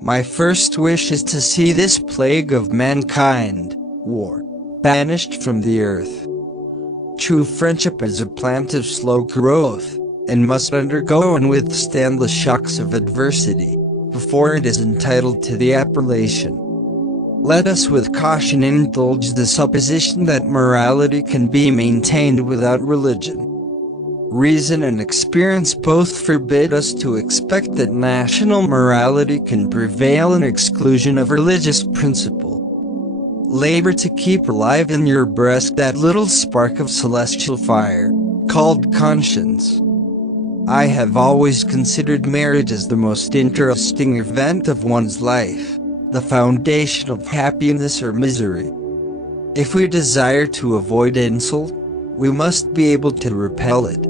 My first wish is to see this plague of mankind, war, banished from the earth. True friendship is a plant of slow growth, and must undergo and withstand the shocks of adversity, before it is entitled to the appellation. Let us with caution indulge the supposition that morality can be maintained without religion. Reason and experience both forbid us to expect that national morality can prevail in exclusion of religious principle. Labor to keep alive in your breast that little spark of celestial fire, called conscience. I have always considered marriage as the most interesting event of one's life, the foundation of happiness or misery. If we desire to avoid insult, we must be able to repel it.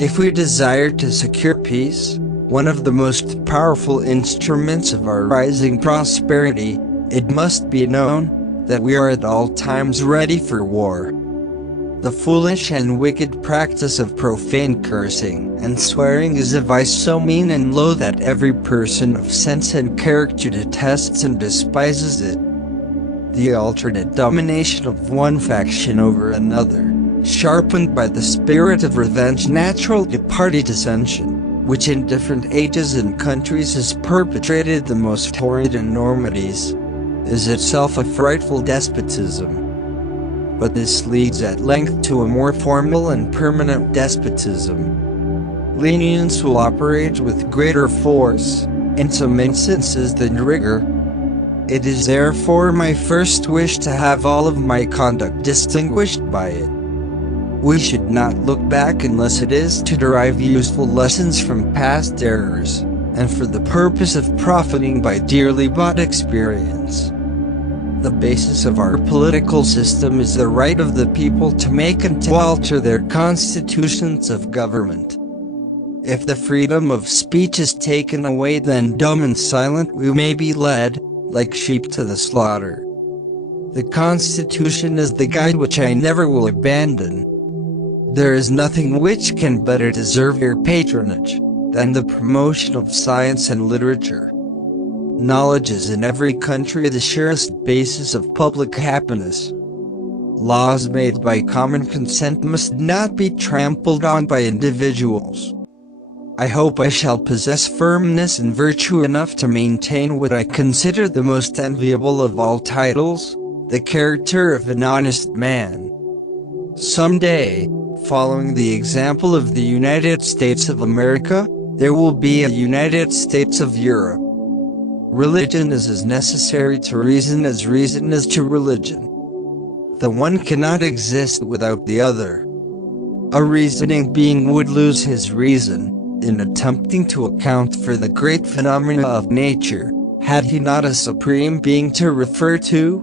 If we desire to secure peace, one of the most powerful instruments of our rising prosperity, it must be known that we are at all times ready for war. The foolish and wicked practice of profane cursing and swearing is a vice so mean and low that every person of sense and character detests and despises it. The alternate domination of one faction over another, sharpened by the spirit of revenge natural to party dissension, which in different ages and countries has perpetrated the most horrid enormities, is itself a frightful despotism. But this leads at length to a more formal and permanent despotism. Lenience will operate with greater force, in some instances than rigor. It is therefore my first wish to have all of my conduct distinguished by it. We should not look back unless it is to derive useful lessons from past errors, and for the purpose of profiting by dearly bought experience. The basis of our political system is the right of the people to make and to alter their constitutions of government. If the freedom of speech is taken away, then dumb and silent we may be led, like sheep to the slaughter. The Constitution is the guide which I never will abandon. There is nothing which can better deserve your patronage than the promotion of science and literature. Knowledge is in every country the surest basis of public happiness. Laws made by common consent must not be trampled on by individuals. I hope I shall possess firmness and virtue enough to maintain what I consider the most enviable of all titles, the character of an honest man. Some day, following the example of the United States of America, there will be a United States of Europe. Religion is as necessary to reason as reason is to religion. The one cannot exist without the other. A reasoning being would lose his reason in attempting to account for the great phenomena of nature, had he not a supreme being to refer to.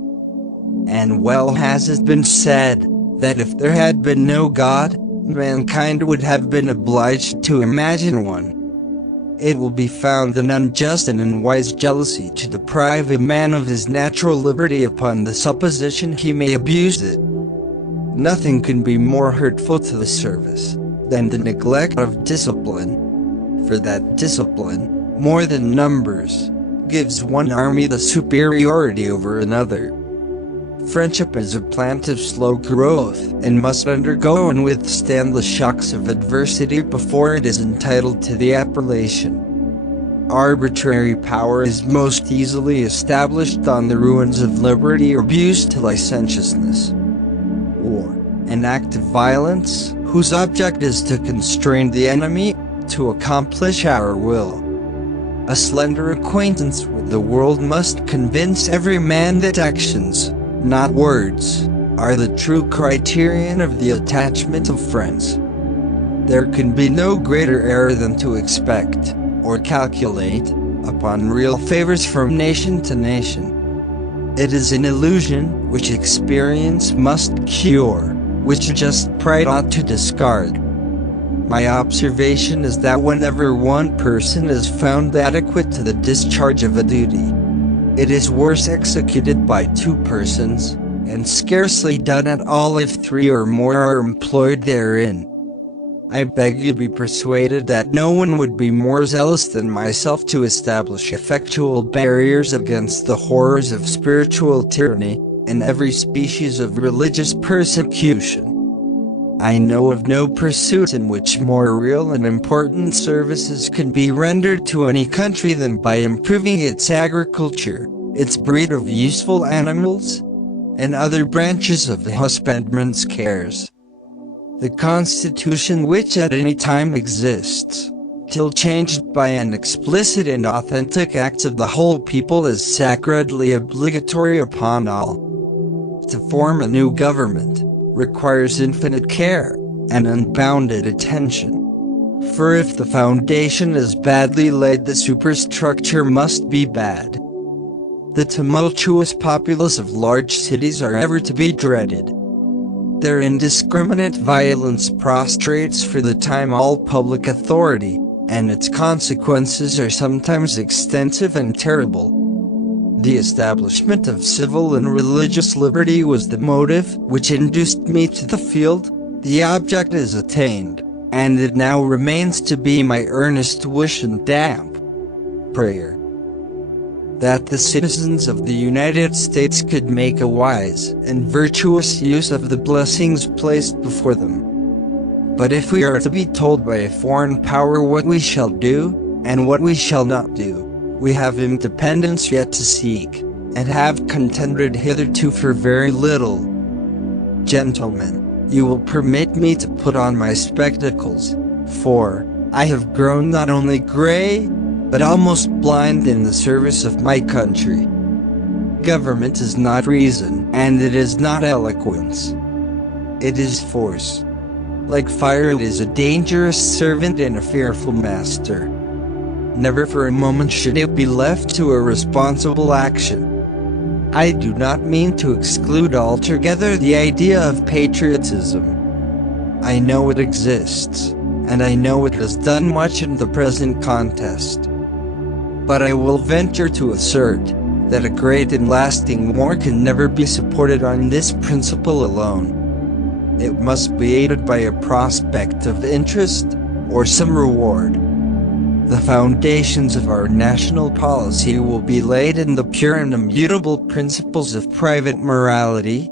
And well has it been said, that if there had been no God, mankind would have been obliged to imagine one. It will be found an unjust and unwise jealousy to deprive a man of his natural liberty upon the supposition he may abuse it. Nothing can be more hurtful to the service than the neglect of discipline, for that discipline, more than numbers, gives one army the superiority over another. Friendship is a plant of slow growth, and must undergo and withstand the shocks of adversity before it is entitled to the appellation. Arbitrary power is most easily established on the ruins of liberty reduced to licentiousness. War, an act of violence, whose object is to constrain the enemy, to accomplish our will. A slender acquaintance with the world must convince every man that actions, not words, are the true criterion of the attachment of friends. There can be no greater error than to expect, or calculate, upon real favors from nation to nation. It is an illusion which experience must cure, which just pride ought to discard. My observation is that whenever one person is found adequate to the discharge of a duty, it is worse executed by two persons, and scarcely done at all if three or more are employed therein. I beg you be persuaded that no one would be more zealous than myself to establish effectual barriers against the horrors of spiritual tyranny, and every species of religious persecution. I know of no pursuit in which more real and important services can be rendered to any country than by improving its agriculture, its breed of useful animals, and other branches of the husbandman's cares. The Constitution which at any time exists, till changed by an explicit and authentic act of the whole people, is sacredly obligatory upon all. To form a new government requires infinite care and unbounded attention. For if the foundation is badly laid, the superstructure must be bad. The tumultuous populace of large cities are ever to be dreaded. Their indiscriminate violence prostrates for the time all public authority, and its consequences are sometimes extensive and terrible. The establishment of civil and religious liberty was the motive which induced me to the field. The object is attained, and it now remains to be my earnest wish and damp prayer that the citizens of the United States could make a wise and virtuous use of the blessings placed before them. But if we are to be told by a foreign power what we shall do, and what we shall not do, we have independence yet to seek, and have contended hitherto for very little. Gentlemen, you will permit me to put on my spectacles, for I have grown not only gray, but almost blind in the service of my country. Government is not reason, and it is not eloquence. It is force. Like fire, it is a dangerous servant and a fearful master. Never for a moment should it be left to irresponsible action. I do not mean to exclude altogether the idea of patriotism. I know it exists, and I know it has done much in the present contest. But I will venture to assert that a great and lasting war can never be supported on this principle alone. It must be aided by a prospect of interest, or some reward. The foundations of our national policy will be laid in the pure and immutable principles of private morality,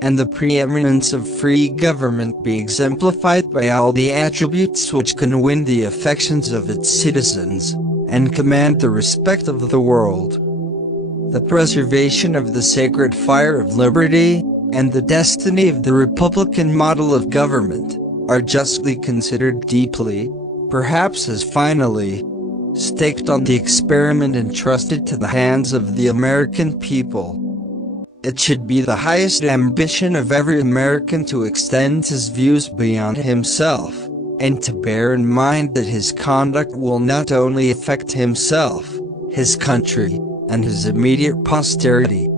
and the preeminence of free government be exemplified by all the attributes which can win the affections of its citizens, and command the respect of the world. The preservation of the sacred fire of liberty, and the destiny of the republican model of government, are justly considered deeply, perhaps as finally, staked on the experiment entrusted to the hands of the American people. It should be the highest ambition of every American to extend his views beyond himself, and to bear in mind that his conduct will not only affect himself, his country, and his immediate posterity,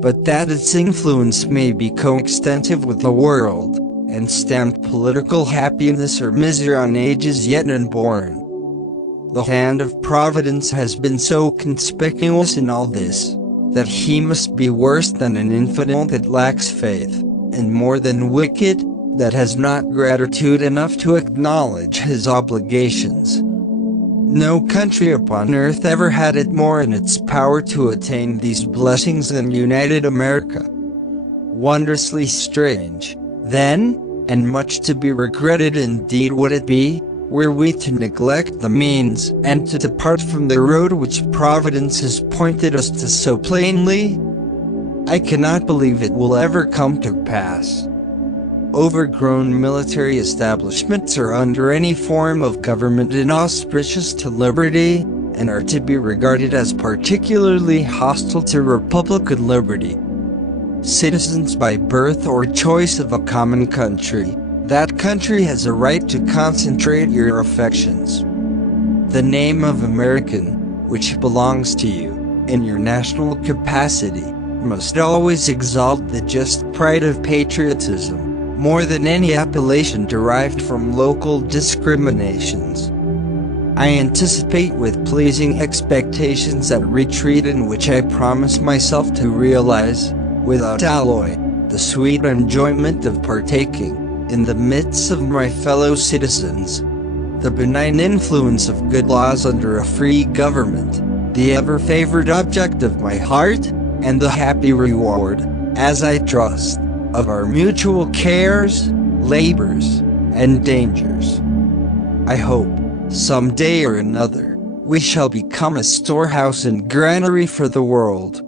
but that its influence may be coextensive with the world, and stamp political happiness or misery on ages yet unborn. The hand of Providence has been so conspicuous in all this, that he must be worse than an infidel that lacks faith, and more than wicked, that has not gratitude enough to acknowledge his obligations. No country upon earth ever had it more in its power to attain these blessings than United America. Wondrously strange, then, and much to be regretted indeed would it be, were we to neglect the means, and to depart from the road which Providence has pointed us to so plainly. I cannot believe it will ever come to pass. Overgrown military establishments are under any form of government inauspicious to liberty, and are to be regarded as particularly hostile to republican liberty. Citizens by birth or choice of a common country, that country has a right to concentrate your affections. The name of American, which belongs to you, in your national capacity, must always exalt the just pride of patriotism, more than any appellation derived from local discriminations. I anticipate with pleasing expectations that retreat in which I promise myself to realize, without alloy, the sweet enjoyment of partaking, in the midst of my fellow citizens. The benign influence of good laws under a free government, the ever-favored object of my heart, and the happy reward, as I trust, of our mutual cares, labors, and dangers. I hope, some day or another, we shall become a storehouse and granary for the world.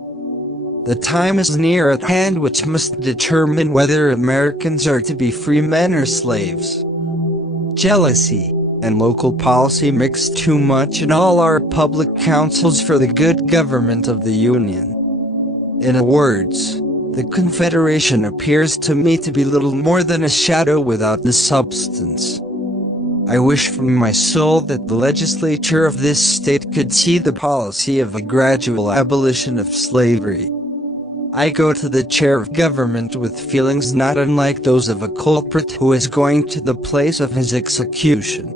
The time is near at hand which must determine whether Americans are to be free men or slaves. Jealousy and local policy mix too much in all our public councils for the good government of the Union. In other words, the Confederation appears to me to be little more than a shadow without the substance. I wish from my soul that the legislature of this state could see the policy of a gradual abolition of slavery. I go to the chair of government with feelings not unlike those of a culprit who is going to the place of his execution.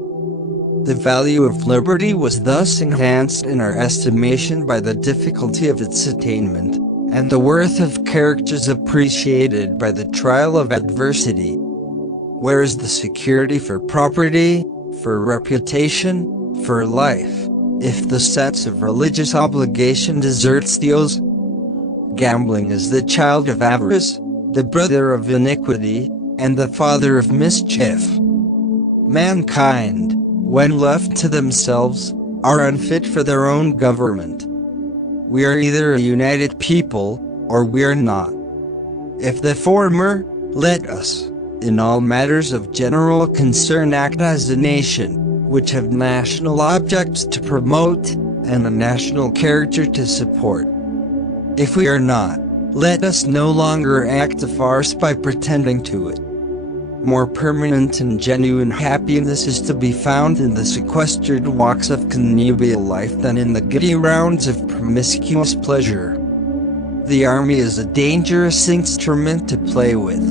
The value of liberty was thus enhanced in our estimation by the difficulty of its attainment, and the worth of characters appreciated by the trial of adversity. Where is the security for property, for reputation, for life, if the sense of religious obligation deserts the oaths? Gambling is the child of avarice, the brother of iniquity, and the father of mischief. Mankind, when left to themselves, are unfit for their own government. We are either a united people, or we are not. If the former, let us, in all matters of general concern, act as a nation, which have national objects to promote, and a national character to support. If we are not, let us no longer act a farce by pretending to it. More permanent and genuine happiness is to be found in the sequestered walks of connubial life than in the giddy rounds of promiscuous pleasure. The army is a dangerous instrument to play with.